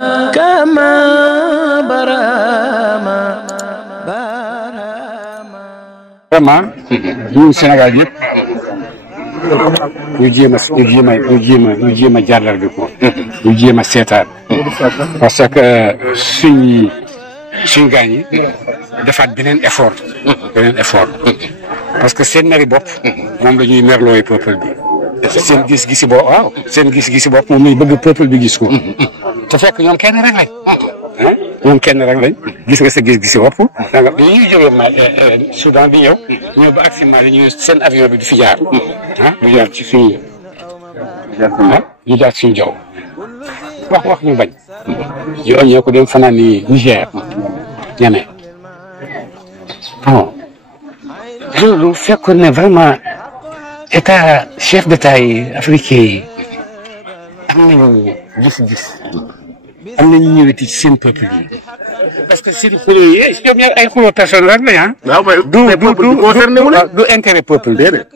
كما برama برama vraiment ñun Sénégal yëpp ñu jéem a jàllar bi ko ñu jéem a seetaan parce que suñ gaañ yi defaat beneen effort parce que seen meri bopp moom la ñuy merlooy peuple bi seen gis-gisi bopp waaw seen gis-gisi bopp moom lañ bëgg peuple bi gis ko te fekk ñoom kenn rek lañ gis nga sa gis-gisi bopp danga ñuy jógee Soudan bi ñëw ba agsi Mali ñu seen avion bi du fi jaar du jaar ci suñu ñu jaar suñu jaww wax ñu bañ ñu oññee ko dem fanaan ni Niger ñeme bon loolu fekkoon ne vraiment état chef d'état yi africain yi am nañu gis-gis am nañu ñëwati ci seen peuple yi parce que si xuloo yi ñoom ñaar ay xuloo personnel rek lañ du intérêt peuple déedéet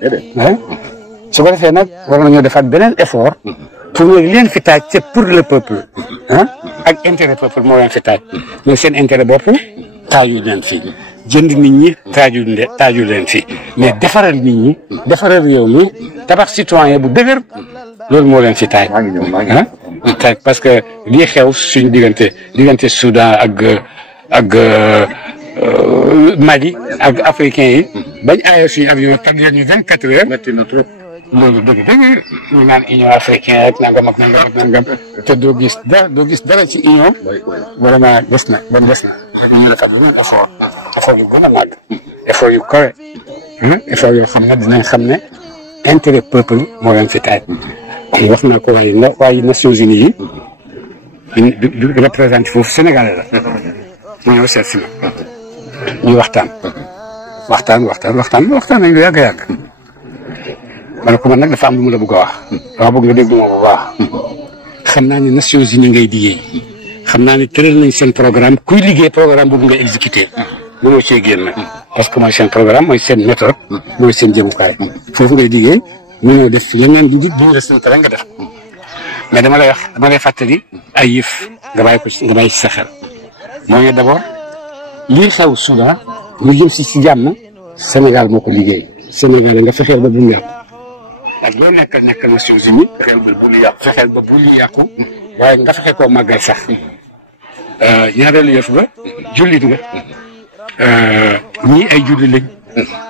su ko defee nag war nañoo defaat beneen effort pour ñu leen fi taaj c'est pour le peuple ak intérêt peuple moo leen fi taaj mais seen intérêt bopp taaju leen fi jënd nit ñi taaju leen fi mais defaral nit ñi defaral réew mi tabax citoyen bu dëgër loolu moo leen fi taaj taaj parce que lii xew suñu diggante Soudan ak Mali ak africain yi bañ aaye suñu avion tag leen ñu 24 heures metti na trop loolu dëgg ñu naan union africaine rek nangam te doo gis dara ci union vraiment des na ñu defar benn effort yu gën a màgg effort yu kawe effort yoo xam ne dinañ xam ne intérêt peuple moo leen fi taaj wax naa ko waaye Nations Unies yi du représenté foofu Sénégalais la mu ñëw seet si ma ñuy waxtaan nañ lu yàgg ma ne ko man nag dafa am lu mu la bëgg a wax dama bëgg nga déglu ma bu baax xam naa ne Nations Unies ngay liggéey xam naa ne tëral nañ seen programme kuy liggéey programme boobu nga exécuté mënoo cee génn parce que mooy seen programme mooy seen méthode mooy seen jëmukaay foofu ngay liggéey mënoo def leneen du la seen tere nga def mais dama lay fàttali ay yëf nga bàyyi ci sa xel mooy d'abord lii xew Soudan ñu jëm si jàmm Sénégal moo ko liggéey Sénégal nga fexeel ba bu mu yàqu ak loo nekk Nations Unies fexeel ba bu ñu yàqu waaye nga fexe koo màggal sax ñaareelu yëf ba jullit nga ñii ay jullit lañ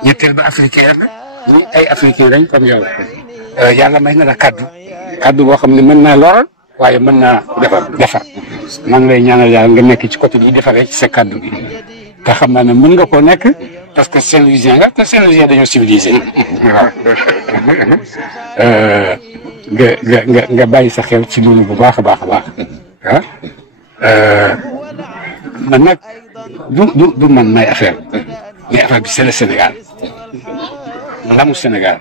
ñetteel ba africain la ñii ay africain lañ comme yow yàlla may na la kaddu boo xam ne mën naa loral waaye mën naa defar maa ngi lay ñaanal yàlla nga nekk ci côté bi defaree ci sa kaddu bi te xam naa ne mën nga koo nekk parce que Saint-Louisien nga te Saint-Louisien dañoo civilisé nga bàyyi sa xel ci loolu bu baax a baax man nag du man may affaire mais affaire bi c'est le Sénégal ndamu Sénégal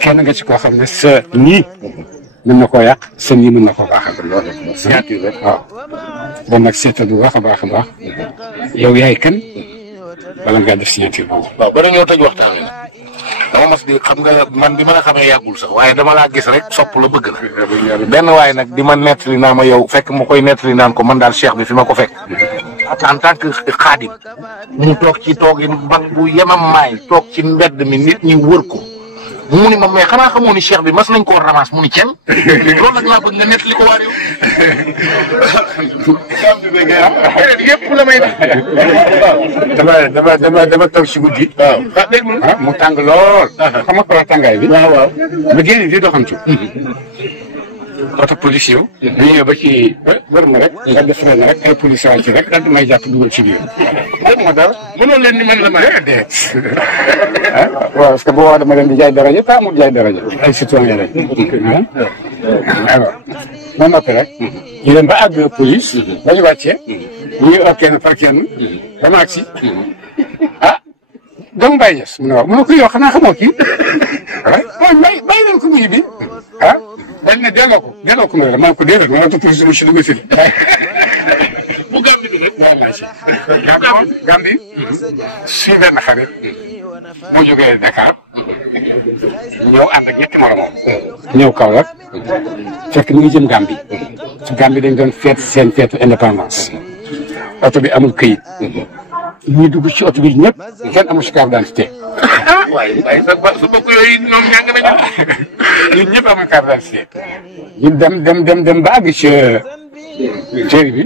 kenn nga ci koo xam ne sa ñii mën na koo yàq sa ñii mën na koo baaxal waaw bon nag seetal bu baax a baax yow yaay kan bala ngaa def signature boobu. waaw ba dañoo tëj waxtaan wi dama mas di xam nga man bi ma la xamee yàggul sax waaye dama laa gis rek sopp la bëgg la benn waaye nag di ma nettali naa ma yow fekk ma koy nettali naan ko man daal cheikh bi fi ma ko fekk en tant que xaadim mu toog ci toogin ban bu yemam maay toog ci mbedd mi nit ñi wër ko mu ni ma mais xanaa xamoo ni cheikh bi mas nañ koo ramas mu ni cen loolu nag laa bëgg nga nettali ko waa réew yëpp la may dama toog si guddi. waaw mu tàng lool. xam nga ko tàngaay bi. waaw ma génn di doxantu. oto police yow. bu ñëwee ba ci wër ma rek. nga def ren rek ay police ci rek daal di may jàpp dugal ci biir. dégg nga dara mënoon leen ni man la may déet. waaw parce que boo wax dama leen di jaay daraja te amul jaay daraja. ay citoyen rek. alors ma noppi rek. ñu dem ba àgg police. ba ñu wàccee. ñuy oo kenn par kenn. ba ma agsi. doomu Baye Niass mu ne waaw mu ne ko yow xanaa xamoo kii. waaw bàyyi leen ko muy bi. dañ ne delloo ko mu ne la maa ngi ko déedéet ma ne ko police si dugg si. bu Gambie du rek. waaw Gambie suñu benn xarit bu jógee Dakar ñëw ànd ak ñetti moromam ñëw Kaolack fekk mi ngi jëm Gambie Gambie dañ doon feet seen feetu indépendance oto bi amul këyit ñuy dugg ci oto bi ñëpp kenn amul si carte d'identité waaye sa bokk yooyu ñoom ñàng nañu. ñun ñëpp amul carte d'identité ñu dem ba àgg ci féeri bi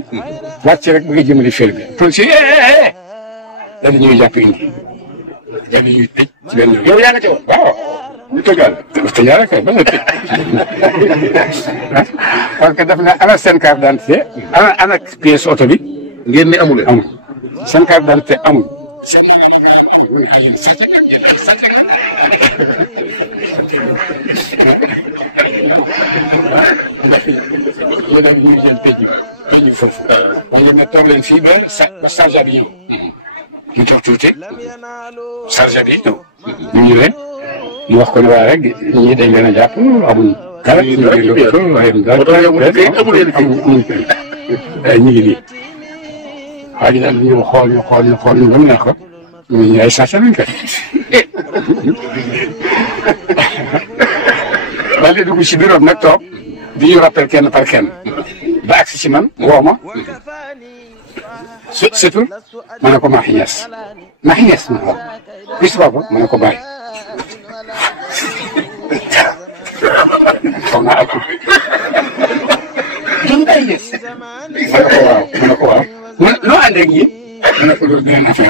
wàcc rek bëgg a jëmali féeri bi policier daal di ñuy jàpp indi daal di ñuy tëj ci benn yow yaa nga ci woon waaw ñu tëjaal tëjaal kay ba nga tëj parce que daf ne ana seen carte d'identité ana pièce oto bi ngeen ni amul amul seen carte d'identité amul foofu waaye nag toog leen fii ba chargé bi ñëw ñu jox tuuti chargé bi ñëw ñu ñëwee mu wax ko ne waaye rek ñii dañ leen a jàpp amuñ dara ñu ngi waaye dara ñu ngi nii waa ji daal ñu xool ñu ba mu ne ko ñu ay sàcc nañ ko daal di dugg si bureau nag toog di ñu rappel kenn par kenn ba agsi ci man woo ma surtout ma ne ko Mahi Niass ma ko bis boobu ma ne ko bàyyi foog naa ak jëm ay Niass ma ne ko waaw loo ànd ak ñi ma ne ko loolu dinañ ko fay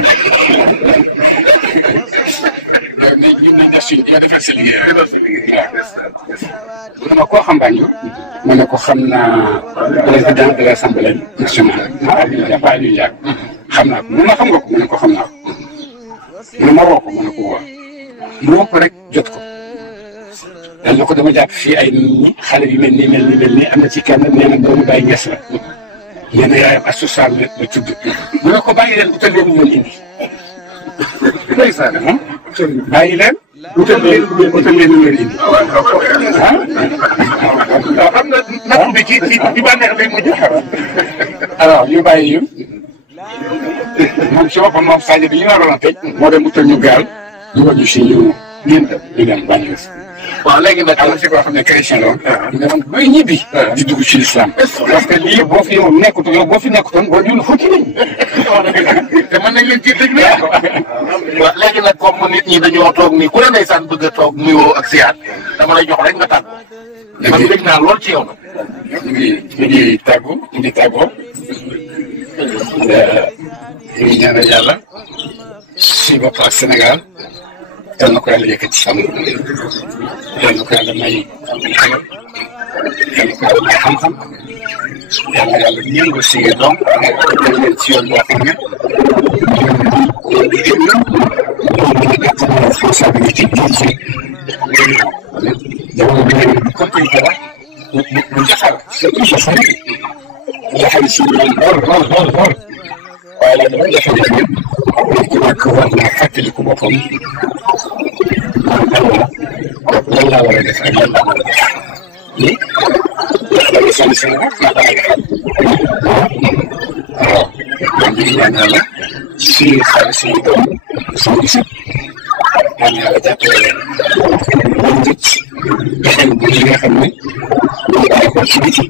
ñun nañ def suñu defal sa liggéey mu ne ma koo xam Banjul ma ne ko xam naa président de l'Assemblée nationale Aliou Diack xam naa ko mu ne xam nga ko ma ne ko xam naa ko mu ne ma woo ko ma ne ko woo mu woo ko rek jot ko dal na ko dama jàpp fii ay nit ñi xale yu mel nii am na ci kenn nee na doomu Baye Niass la nee na yaayam association la tudd mu ne ko bàyyi leen utal leen ñu indi ndeysaan bàyyi leen utal leen ñu indi xam nga natt bi ci bànneex bi mu joxe. alors ñu bàyyi ñu moom si boppam moom Sadio bi ñu waroon a tëj moo dem utal ñu gaal dugal ñu si ñu dem Banjul. waaw léegi nag am na si koo xam ne chrétien la woon. nga doon bay ñibbi. di dugg ci l'islam. parce que lii boo fi nekkutoon yow boo fi nekkutoon boo ñun fukki nañ. te mën nañ leen ci dëgg la. waaw léegi nag comme nit ñi dañoo toog nii ku la ndeysaan bëgg a toog nuyoo ak siyaat dama lay jox rek nga tàggu. man dégg naa lool ci yow nag. ñu ngi tàggoo. ñu ngi ñaanal yàlla si bopp ak Sénégal yal na ko yàlla yëkkati yal na ko yàlla may xel yal na ko yàlla may xam-xam yal na yàlla yëngu si donc jël leen ci yoon boo xam ne responsabilité jamono bi ngeen di continué dara bu jaxal surtout jaxal jaxal si lool waaye nag dafa jafe-jafe yëpp ku nekk war naa fàttaliku boppam lan laa war a def ak lan laa war a def loolu seen Sénégal naka la defal waaw man di ñaan yàlla si xale suñu doom suñu gis ñaan yàlla jàppale leen ba njëkk pexeel bu li nga xam ne ñu bàyyi ko ci biti